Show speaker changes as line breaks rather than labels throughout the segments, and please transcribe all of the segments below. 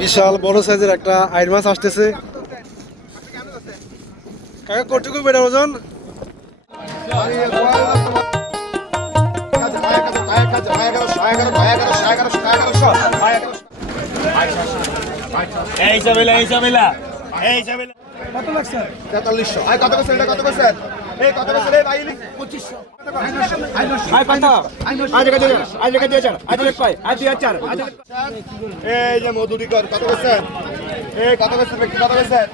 বিশাল বড় সাইজের একটা আইর মাছ আসতেছে। কাকা কটুকু ওজন?
এই চাবিলা এই এই
তেতাল্লিশশো। কত করছেন এটা কত করছেন? এই কত করছেন এই বাইলি পঁচিশশো। এই যে মধুরিকর কত করছেন? এই কত করছেন কত করছেন?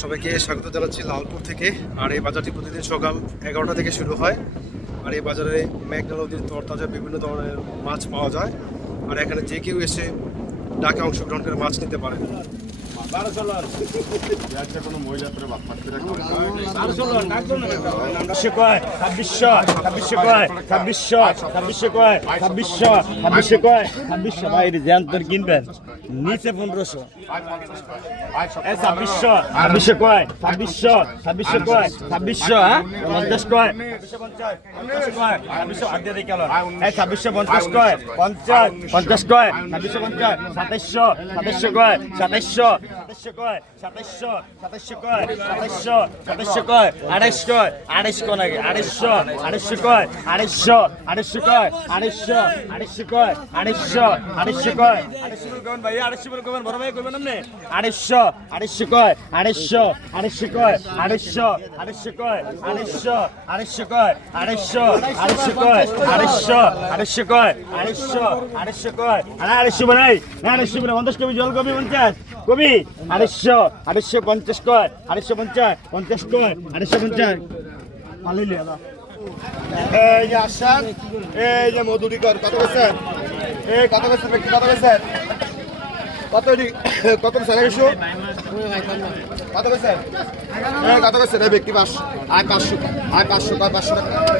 সবাইকে স্বাগত জানাচ্ছি লালপুর থেকে। আর এই বাজারটি প্রতিদিন সকাল এগারোটা থেকে শুরু হয়। আর এই বাজারে মেঘনা নদীর তরতাজা বিভিন্ন ধরনের মাছ পাওয়া যায়। আর এখানে যে কেউ এসে ডাকে অংশগ্রহণ করে মাছ নিতে পারে
কিনবেন নিচে পনেরোশো ছাব্বিশশো ছাব্বিশশো কয় ছাব্বিশশো ছাব্বিশশো কয় ছাব্বিশশো পঞ্চাশ কয় ছাব্বিশশো পঞ্চাশ কয় পঞ্চাশ পঞ্চাশ কয় ছাব্বিশশো পঞ্চাশ সাতাইশশো সাতাইশশো কয় সাতাইশশো সাতাইশশো কয় সাতাইশশো সাতাইশশো কয় সাতাইশশো সাতাইশশো কয় কয় কয় কয় আড়াইশো আরে পঞ্চাশ কবি জল কবি পঞ্চাশ কবি, আড়াইশো আড়াইশো পঞ্চাশ কয়? আড়াইশো পঞ্চাশ পঞ্চাশ কয়? আড়াইশো পঞ্চাশ। পালিলে দাদা
এই যে মধুরিকর, কত করছেন এই কত করছেন ব্যক্তি, কত করছেন কত কত করছেন একশো কত এই কত এই ব্যক্তি পাঁচশো। আয় পাঁচশো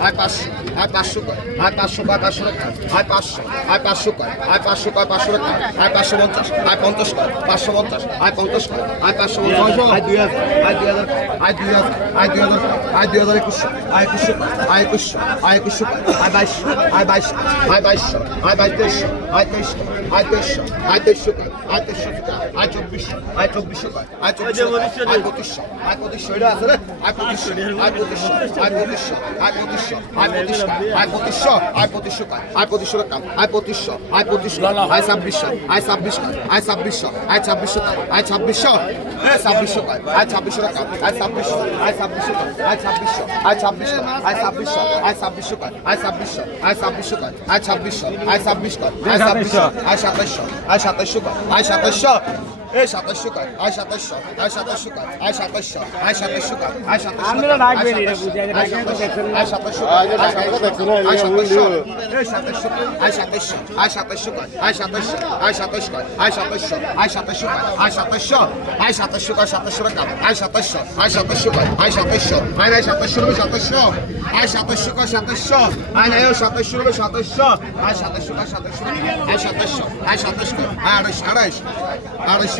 আয় পাঁচশো। আয় পাঁচশো কয় আয় পাঁচশো কয় পাঁচশো টাকা আয় পাঁচশো আয় পাঁচশো কয় আয় পাঁচশো কয় পাঁচশো টাকা আয় পাঁচশো পঞ্চাশ আয় পঞ্চাশ কয় পাঁচশো পঞ্চাশ আয় পঞ্চাশ কয় আয় পাঁচশো পঞ্চাশ আয় দুই হাজার আয় দুই হাজার আয় দুই হাজার আয় দুই হাজার আয় দুই হাজার একুশশো আয় একুশশো আয় একুশশো আয় একুশশো আয় বাইশশো আয় বাইশশো আয় বাইশশো আয় বাইশ তেইশশো আয় তেইশশো আয় তেইশশো আয় তেইশশো আয় তেইশশো আয় চব্বিশশো আয় চব্বিশশো আয় চব্বিশশো আয় পঁচিশশো আয় পঁচিশশো এটা আছে রে আয় পঁচিশশো আয় পঁচিশশো আয় পঁচিশশো আয় পঁচিশশো আয় পঁচিশশো আয় পঁচিশশো আয় পঁচিশশো আয় পঁচিশশো কাজ আয় পঁচিশশো কাজ আয় পঁচিশশো আয় পঁচিশশো আয় ছাব্বিশশো আয় ছাব্বিশশো আয় ছাব্বিশশো আয় ছাব্বিশশো কাজ আয় ছাব্বিশশো ছাব্বিশশো কাজ আয় ছাব্বিশশো কাজ আয় ছাব্বিশশো আয় ছাব্বিশশো আয় ছাব্বিশশো আয় ছাব্বিশশো আয় ছাব্বিশশো আয় ছাব্বিশশো কাজ আয় ছাব্বিশশো আয় ছাব্বিশশো কাজ আয় ছাব্বিশশো আয় ছাব্বিশশো আয় ছাব্বিশশো আয় সাতাশশো আয় সাতাশশো আয় সাতাশশো আয় সাতাশশো আয় সাতাশশো কার আয় সাতাশশো আয় সাতাশশো কার আয় সাতাশশো আয় সাতাশশো আয় সাতাশশো আয় সাতাশশো আয় সাতাশশো এই আয় সাতাশশো আয় সাতাশশো কার আয় সাতাশশো আয় সাতাশশো আয় সাতাশশো আয় সাতাশশো আয় সাতাশশো আয় সাতাশশো কার সাতাশশো কার আয় সাতাশশো আয় সাতাশশো কার আয় সাতাশশো আয় নাই সাতাশশো সাতাশশো আয় সাতাশশো কার সাতাশশো আয় নাই সাতাশশো সাতাশশো আয় সাতাশশো কার সাতাশশো আয় সাতাশশো আয় সাতাশশো আয় আড়াইশো আড়াইশো আড়াইশো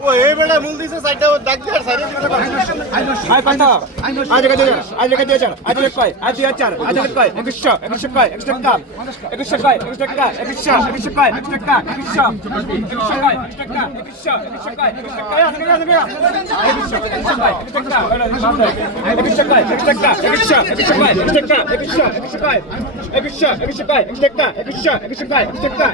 ও এই বেটা মূল দিছে সাইডটা ডাক দিয়ে সাইডে
আই পাঁচটা আই জায়গা দিয়ে আই জায়গা দিয়ে চার আই দিয়ে চার আই দিয়ে চার আই দিয়ে কয় 100 100 কয় 100 কয় 100 কয় 100 কয় 100 কয় টাকা একশো একশো কয় টাকা একশো একশো কয় টাকা একশো একশো কয় টাকা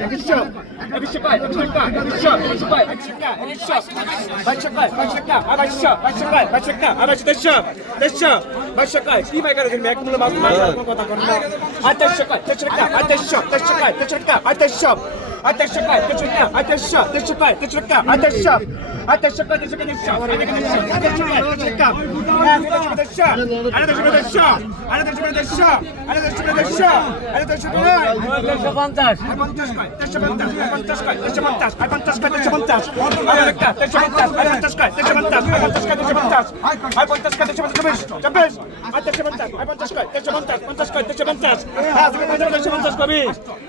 আচ্ছা Ateşka, ateşşap. Ateşşap, ateşşap, ateşşap, ateşşap, ateşşap, ateşşap. Ateşşap, ateşşap, ateşşap, ateşşap, ateşşap. Ateşşap, ateşşap, ateşşap, ateşşap, ateşşap, ateşşap, ateşşap, ateşşap, pantaş. Pantaş, ateşşap, pantaş, pantaş, ateşşap, pantaş, pantaş, ateşşap, pantaş. Ateşşap, ateşşap, pantaş, ateşşap, pantaş, ateşşap, pantaş, ateşşap, pantaş. Ateşşap, pantaş, ateşşap, pantaş, ateşşap, pantaş, ateşşap, pantaş, ateşşap, pantaş. Ateşşap, pantaş, ateşşap, pantaş, ateşşap, pantaş, ateşşap, pantaş.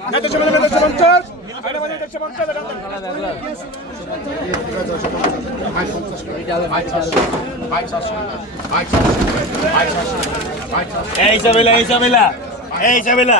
এই চাবেলা এই চাবেলা এই চাবেলা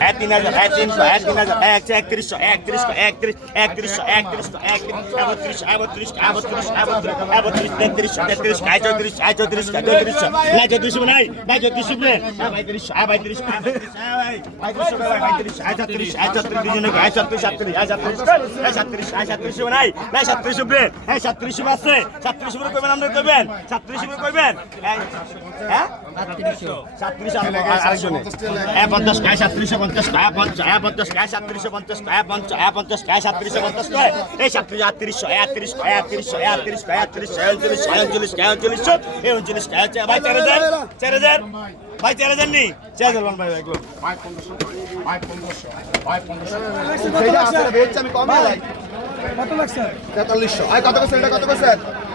হ্যাঁ তিন হাজার হ্যাঁ তিনশো হ্যাঁ তিন হাজার হ্যাঁ একত্রিশশো একত্রিশশো একত্রিশ একত্রিশশো একত্রিশ একত্রিশ একত্রিশ একত্রিশ একত্রিশ তেত্রিশশো তেত্রিশ আয় চৌত্রিশ আয় চৌত্রিশ চৌত্রিশশো না চৌত্রিশ নাই না চৌত্রিশ পঁয়ত্রিশ আয় পঁয়ত্রিশ পঁয়ত্রিশ আয় ছত্রিশ আয় ছত্রিশ আয় ছত্রিশ সাতত্রিশ আয় সাতত্রিশ সাতত্রিশ আয় সাতত্রিশ নাই সাতত্রিশ উপরে হ্যাঁ সাতত্রিশ উপরে আছে সাতত্রিশ উপরে কইবেন আমরা কইবেন সাতত্রিশ উপরে কইবেন হ্যাঁ ভাই চার হাজার নি চার হাজার ভাই এগুলো। ভাই পনেরোশো
ভাই পনেরোশো ভাই পনেরোশো। আমি কম কত লাগছে? তেতাল্লিশশো। কত করছেন এটা? কত করছেন?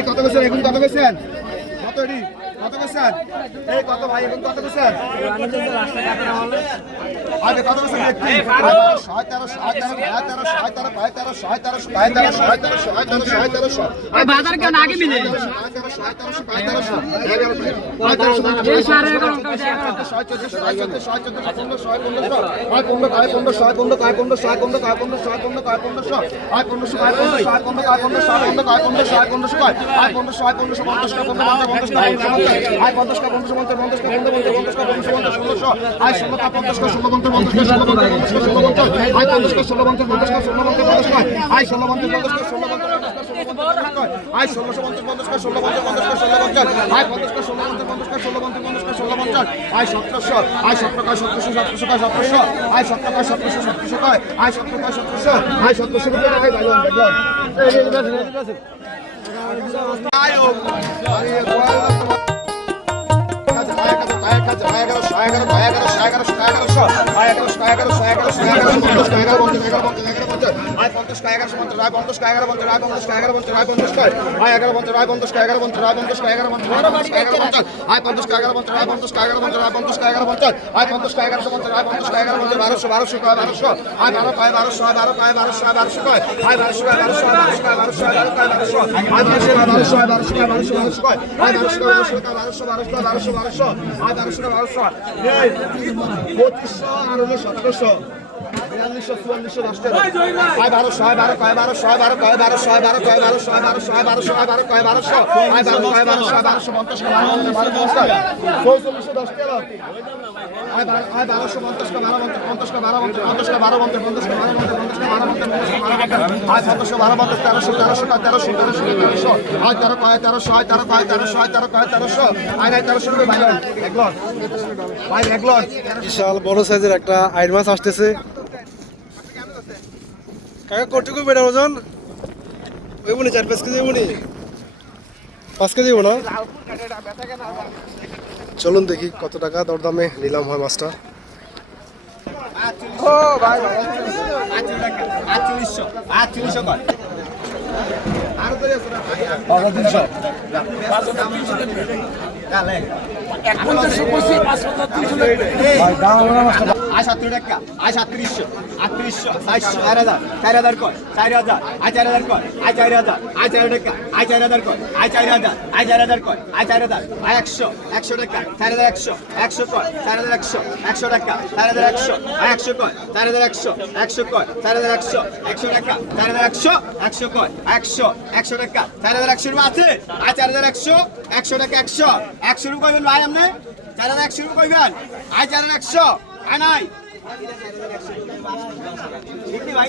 কত গেছেন এখন কত গেছেন কত কত বেছেন এই কত ভাই এখন কত বেছেন আরে কত বেছেন দেখি ছয় তেরো ছয় তেরো ছয় তেরো ছয় তেরো ছয় তেরো ছয় তেরো ছয় তেরো ছয় তেরো ছয় তেরো ছয় তেরো ছয়
বাজার কেন আগে মিলে
ছয় তেরো ছয় তেরো ছয় তেরো ছয় তেরো ছয় চোদ্দ ছয় চোদ্দ ছয় চোদ্দ পঞ্চাশ আয় পঞ্চাশ পনেরো পঞ্চাশ পঞ্চাশ পনেরো পঞ্চাশ পঞ্চাশ পঞ্চাশ আয় ষোলো পঞ্চাশ ষোলো পঞ্চাশ পঞ্চাশ ষোলো পঞ্চাশ ষোলো পঞ্চাশ আয় পঞ্চাশ ষোলো পঞ্চাশ পঞ্চাশ ষোলো পঞ্চাশ পঞ্চাশ আয় ষোলো পঞ্চাশ পঞ্চাশ ষোলো আয় ষোলোশো পঞ্চাশ পঞ্চাশ ষোলো পঞ্চাশ পঞ্চাশ ষোলো পঞ্চাশ আয় পঞ্চাশ ষোলো পঞ্চাশ পঞ্চাশ ষোলো পঞ্চাশ পঞ্চাশ ষোলো পঞ্চাশ আয় সতেরোশো আয় সতেরো সতেরোশো সতেরোশো কয় সতেরোশো আয় সতেরো কয় সতেরোশো সতেরোশো কয় আয় সতেরো কয় সতেরোশো আয় সতেরোশো Bye. রুপিয়া টাকায় ভাই দেখলাম আয়োগ আরে বারোশো বারোশো কয় বারোশো আয় বারো কয় বারোশো আয় বারো কয় বারোশো আয় বারোশো কয় আয় বারোশো কয় বারোশো আয় বারোশো কয় বারোশো আয় বারোশো আয় বারোশো বারোশো আয় বারোশো বারোশো বারোশো আয় বারোশো কয় বারোশো কয় বারোশো বারোশো কয় বারোশো বারোশো আয় বারোশো কয় বারোশো এই পঁচিশশো আর হলো সতেরোশো বিয়াল্লিশশো চুয়াল্লিশশো দশ টাকা আয় বারোশো আয় বারো কয় বারোশো আয় বারো কয় বারোশো আয় বারো কয় বারোশো আয় বারোশো আয় বারোশো আয় বারো কয় বারোশো আয় বারো কয় বারোশো আয় বারোশো পঞ্চাশ কয় বারো বারো পঞ্চাশ চৌচল্লিশশো দশ টাকা আয় বারো আয় বারোশো পঞ্চাশ কয় বারো পঞ্চাশ পঞ্চাশ কয় বারো পঞ্চাশ পঞ্চাশ কয় বারো পঞ্চাশ পঞ্চাশ কয় বারো পঞ্চাশ পঞ্চাশ কয় বারো পঞ্চাশ পঞ্চাশ কয় বারো পঞ্চাশ আয় পঞ্চাশশো বারো পঞ্চাশ তেরোশো তেরোশো কয় তেরোশো তেরোশো তেরোশো আয় তেরো কয় তেরোশো আয় তেরো কয় তেরোশো আয় তেরো কয় তেরোশো আয় নাই তেরোশো রুপয়ে ভাই একলন ভাই একলন
বিশাল বড় সাইজের একটা আইন মাছ আসতেছে। কাকা কটুকু বেটার ওজন? ওই মনে, চার পাঁচ কেজি মনে। পাঁচ কেজি না? চলুন দেখি কত টাকা দরদামে নিলাম হয় মাছটা?
আটত্রিশশো চারশো চার হাজার চার হাজার কর চার হাজার আয় চার হাজার কর আয় চার হাজার আয় চার টাকা। আয় চার হাজার কর আয় চার হাজার আয় চার হাজার কর আয় চার হাজার আয় একশো একশো টাকা চার হাজার একশো একশো কর চার হাজার একশো একশো টাকা চার হাজার একশো আয় একশো কর চার হাজার একশো একশো কর চার হাজার একশো একশো টাকা চার হাজার একশো একশো কর একশো একশো টাকা চার হাজার একশো রুপা আছে আয় চার হাজার একশো একশো টাকা একশো একশো রুপা কইবেন ভাই আপনি চার হাজার একশো রুপা কইবেন আয় চার হাজার একশো আয় নাই ভাই